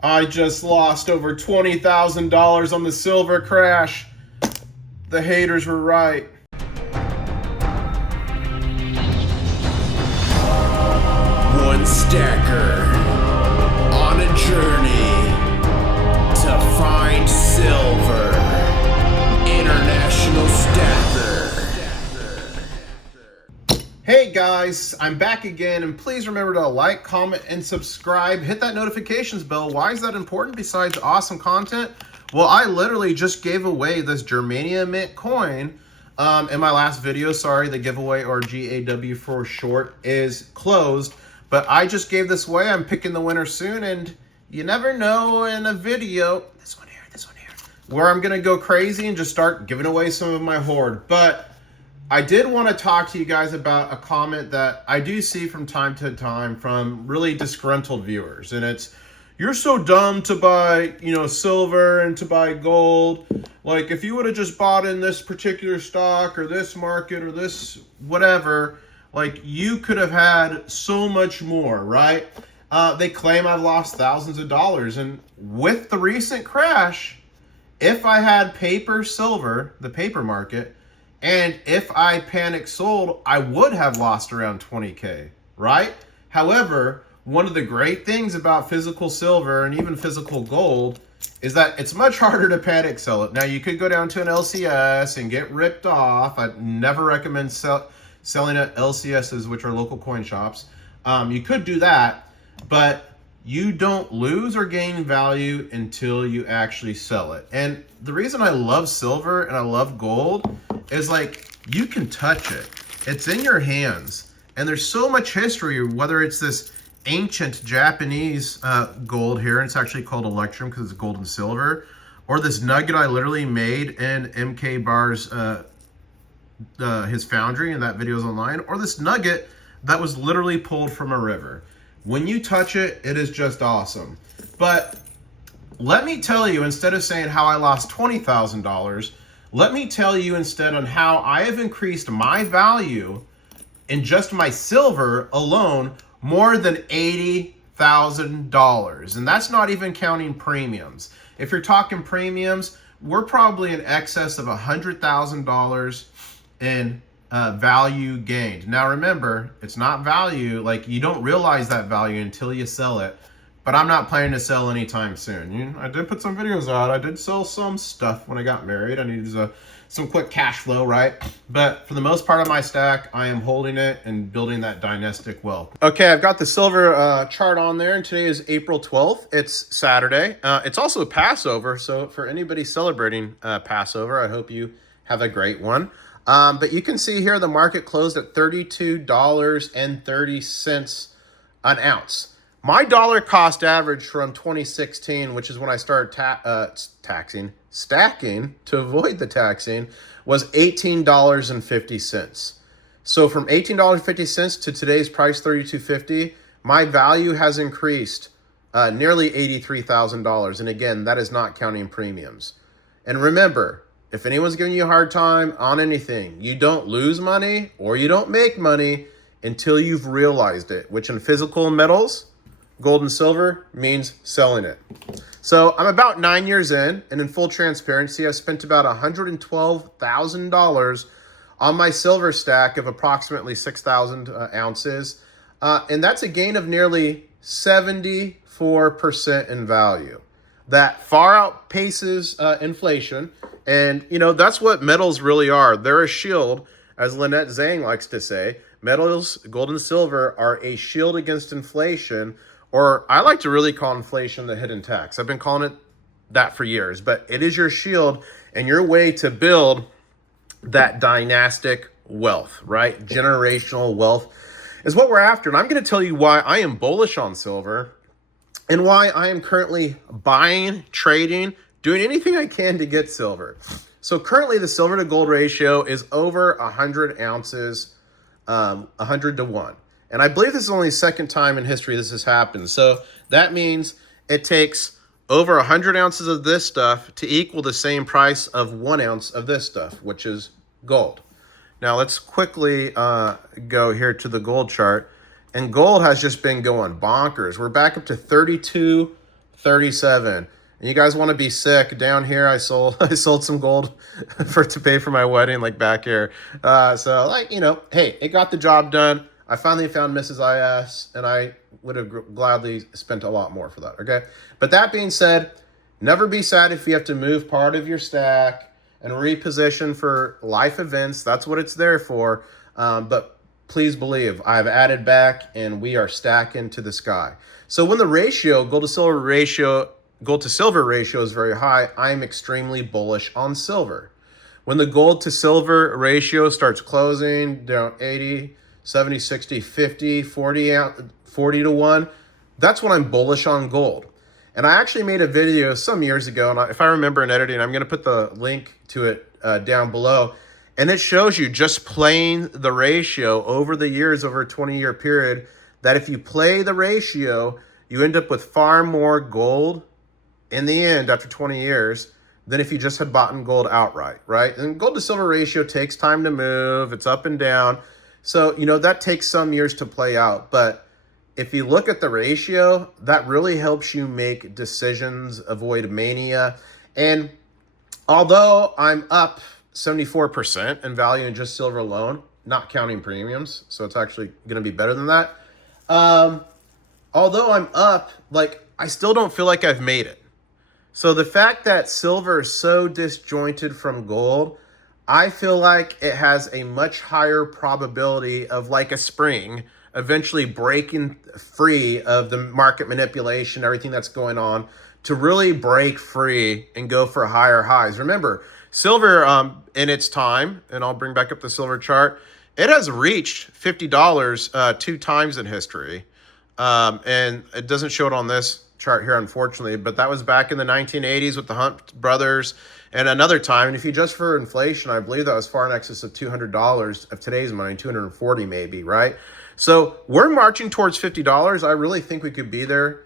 I just lost over $20,000 on the silver crash. The haters were right. One stacker on a journey to find silver. International Stacker. Hey guys, I'm back again, and please remember to like, comment, and subscribe. Hit that notifications bell. Why is that important besides awesome content? Well, I literally just gave away this Germania Mint coin in my last video. Sorry, the giveaway, or GAW for short, is closed. But I just gave this away. I'm picking the winner soon, and you never know in a video, this one here, where I'm gonna go crazy and just start giving away some of my hoard. But I did want to talk to you guys about a comment that I do see from time to time from really disgruntled viewers. And it's, you're so dumb to buy, silver and to buy gold. Like, if you would have just bought in this particular stock or this market or this whatever, like, you could have had so much more, right? They claim I've lost thousands of dollars. And with the recent crash, if I had paper silver, the paper market, and if I panic sold, I would have lost around 20K, right? However, one of the great things about physical silver and even physical gold is that it's much harder to panic sell it. Now, you could go down to an LCS and get ripped off. I'd never recommend selling at LCSs, which are local coin shops. You could do that, but you don't lose or gain value until you actually sell it. And the reason I love silver and I love gold is, like, you can touch it. It's in your hands. And there's so much history, whether it's this ancient Japanese gold here, and it's actually called electrum because it's gold and silver, or this nugget I literally made in MK Bar's, his foundry, and that video is online, or this nugget that was literally pulled from a river. When you touch it, it is just awesome. But let me tell you, instead of saying how I lost $20,000, let me tell you instead on how I have increased my value in just my silver alone more than $80,000. And that's not even counting premiums. If you're talking premiums, we're probably in excess of $100,000 in value gained. Now remember, it's not value, like, you don't realize that value until you sell it. But I'm not planning to sell anytime soon. I did put some videos out. I did sell some stuff when I got married. I needed some quick cash flow, right? But for the most part of my stack, I am holding it and building that dynastic wealth. Okay, I've got the silver chart on there, and today is April 12th. It's Saturday. It's also Passover, so for anybody celebrating Passover, I hope you have a great one. But you can see here the market closed at $32.30 an ounce. My dollar cost average from 2016, which is when I started stacking to avoid the taxing, was $18.50. So from $18.50 to today's price, $32.50, my value has increased nearly $83,000. And again, that is not counting premiums. And remember, if anyone's giving you a hard time on anything, you don't lose money or you don't make money until you've realized it, which in physical metals, gold and silver, means selling it. So I'm about 9 years in, and in full transparency, I spent about $112,000 on my silver stack of approximately 6,000 ounces. And that's a gain of nearly 74% in value. That far outpaces inflation. And, that's what metals really are. They're a shield, as Lynette Zhang likes to say. Metals, gold and silver, are a shield against inflation, or I like to really call inflation the hidden tax. I've been calling it that for years, but it is your shield and your way to build that dynastic wealth, right? Generational wealth is what we're after. And I'm going to tell you why I am bullish on silver and why I am currently buying, trading, doing anything I can to get silver. So currently the silver to gold ratio is over 100 ounces, 100 to 1. And I believe this is only the second time in history this has happened. So that means it takes over 100 ounces of this stuff to equal the same price of 1 ounce of this stuff, which is gold. Now let's quickly go here to the gold chart. And gold has just been going bonkers. We're back up to 37. And you guys want to be sick? Down here, I sold some gold to pay for my wedding, like back here. So like, you know, hey, it got the job done. I finally found Mrs. IS, and I would have gladly spent a lot more for that. Okay, but that being said, never be sad if you have to move part of your stack and reposition for life events. That's what it's there for. But please believe I've added back, and we are stacking to the sky. So when the ratio, gold to silver ratio is very high, I'm extremely bullish on silver. When the gold to silver ratio starts closing down 80, 70, 60, 50, 40 to 1, that's when I'm bullish on gold. And I actually made a video some years ago, and if I remember in editing, I'm going to put the link to it down below. And it shows you just playing the ratio over the years, over a 20-year period, that if you play the ratio, you end up with far more gold in the end after 20 years than if you just had bought in gold outright, right? And gold to silver ratio takes time to move. It's up and down. So, you know, that takes some years to play out. But if you look at the ratio, that really helps you make decisions, avoid mania. And although I'm up 74% in value in just silver alone, not counting premiums, so it's actually going to be better than that. Although I'm up, like, I still don't feel like I've made it. So the fact that silver is so disjointed from gold, I feel like it has a much higher probability of, like a spring, eventually breaking free of the market manipulation, everything that's going on, to really break free and go for higher highs. Remember, silver in its time, and I'll bring back up the silver chart, it has reached $50 2 times in history. And it doesn't show it on this chart here, unfortunately, but that was back in the 1980s with the Hunt brothers and another time. And if you adjust for inflation, I believe that was far in excess of $200 of today's money, 240 maybe, right? So we're marching towards $50. I really think we could be there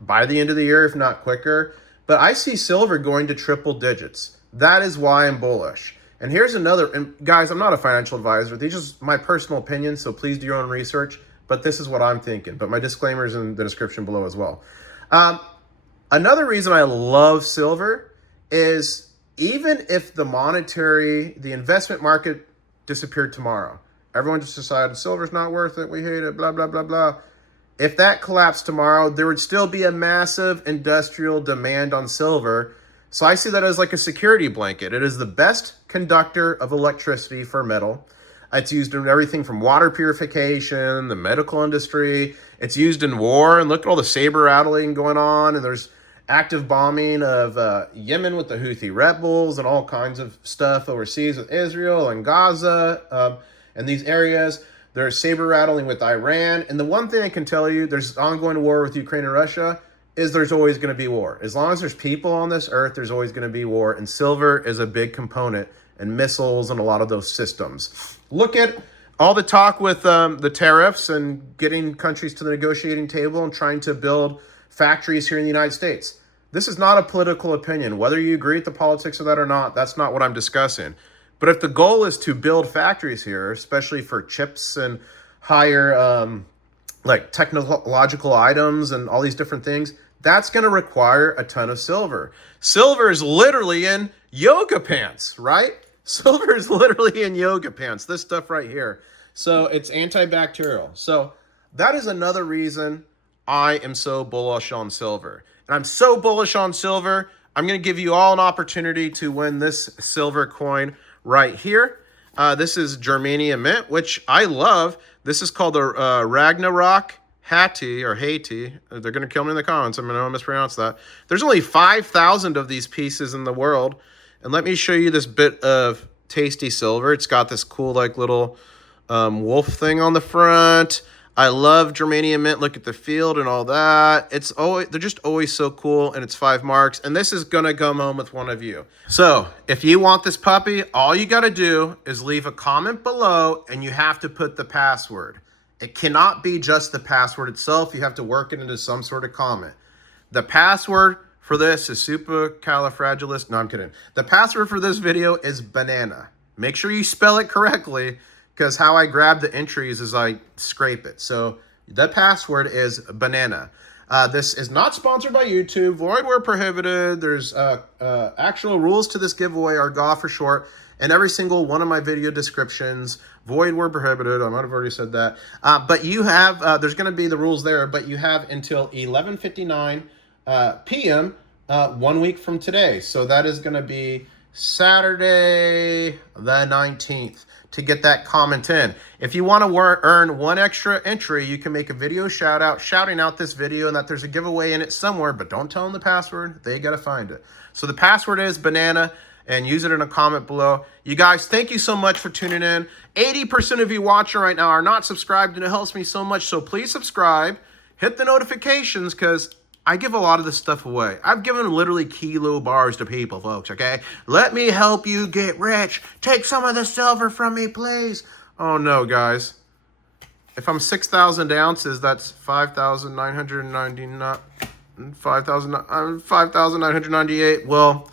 by the end of the year, if not quicker. But I see silver going to triple digits. That is why I'm bullish. And here's another, and guys, I'm not a financial advisor. These are just my personal opinions, so please do your own research. But this is what I'm thinking. But my disclaimer is in the description below as well. Another reason I love silver is even if the investment market disappeared tomorrow, everyone just decided silver's not worth it, we hate it, blah, blah, blah, blah. If that collapsed tomorrow, there would still be a massive industrial demand on silver. So I see that as like a security blanket. It is the best conductor of electricity for metal. It's used in everything from water purification, the medical industry. It's used in war. And look at all the saber rattling going on. And there's active bombing of Yemen with the Houthi rebels and all kinds of stuff overseas with Israel and Gaza and these areas. There's saber rattling with Iran. And the one thing I can tell you, there's ongoing war with Ukraine and Russia, is there's always going to be war. As long as there's people on this earth, there's always going to be war. And silver is a big component, and missiles and a lot of those systems. Look at all the talk with the tariffs and getting countries to the negotiating table and trying to build factories here in the United States. This is not a political opinion. Whether you agree with the politics of that or not, that's not what I'm discussing. But if the goal is to build factories here, especially for chips and higher like technological items and all these different things, that's going to require a ton of silver. Silver is literally in yoga pants, right? Silver is literally in yoga pants, this stuff right here. So it's antibacterial. So that is another reason I am so bullish on silver. And I'm so bullish on silver, I'm going to give you all an opportunity to win this silver coin right here. This is Germania Mint, which I love. This is called the Ragnarok Haiti or Haiti. They're going to kill me in the comments. I'm going to mispronounce that. There's only 5,000 of these pieces in the world. And let me show you this bit of tasty silver. It's got this cool like little wolf thing on the front. I love Germania Mint. Look at the field and all that. They're just always so cool, and it's 5 marks. And this is going to come home with one of you. So if you want this puppy, all you got to do is leave a comment below, and you have to put the password. It cannot be just the password itself. You have to work it into some sort of comment. The password for this is supercalifragilistic. No, I'm kidding. The password for this video is banana. Make sure you spell it correctly, because how I grab the entries is I scrape it. So the password is banana. This is not sponsored by YouTube. Void where prohibited. There's actual rules to this giveaway are GAW for short. And every single one of my video descriptions, void where prohibited. I might have already said that. But you have, there's going to be the rules there, but you have until 11:59 p.m. 1 week from today. So that is going to be Saturday the 19th to get that comment in. If you want to earn one extra entry, you can make a video shout out shouting out this video and that there's a giveaway in it somewhere, but don't tell them the password. They got to find it. So the password is banana, and use it in a comment below. You guys, thank you so much for tuning in. 80% of you watching right now are not subscribed, and it helps me so much. So please subscribe, hit the notifications, because I give a lot of this stuff away. I've given literally kilo bars to people, folks, okay? Let me help you get rich. Take some of the silver from me, please. Oh, no, guys. If I'm 6,000 ounces, that's 5,999, 5,998. Well,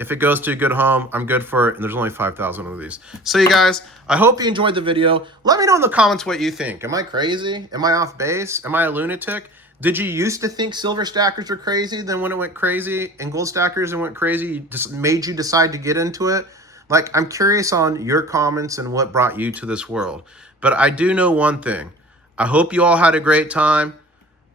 if it goes to a good home, I'm good for it, and there's only 5,000 of these. So, you guys, I hope you enjoyed the video. Let me know in the comments what you think. Am I crazy? Am I off base? Am I a lunatic? Did you used to think silver stackers were crazy? Then when it went crazy and gold stackers and went crazy, just made you decide to get into it? Like, I'm curious on your comments and what brought you to this world. But I do know one thing. I hope you all had a great time.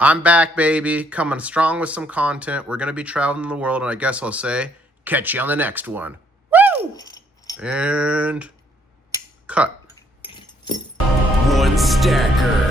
I'm back, baby, coming strong with some content. We're going to be traveling the world, and I guess I'll say, catch you on the next one. Woo! And cut. One stacker.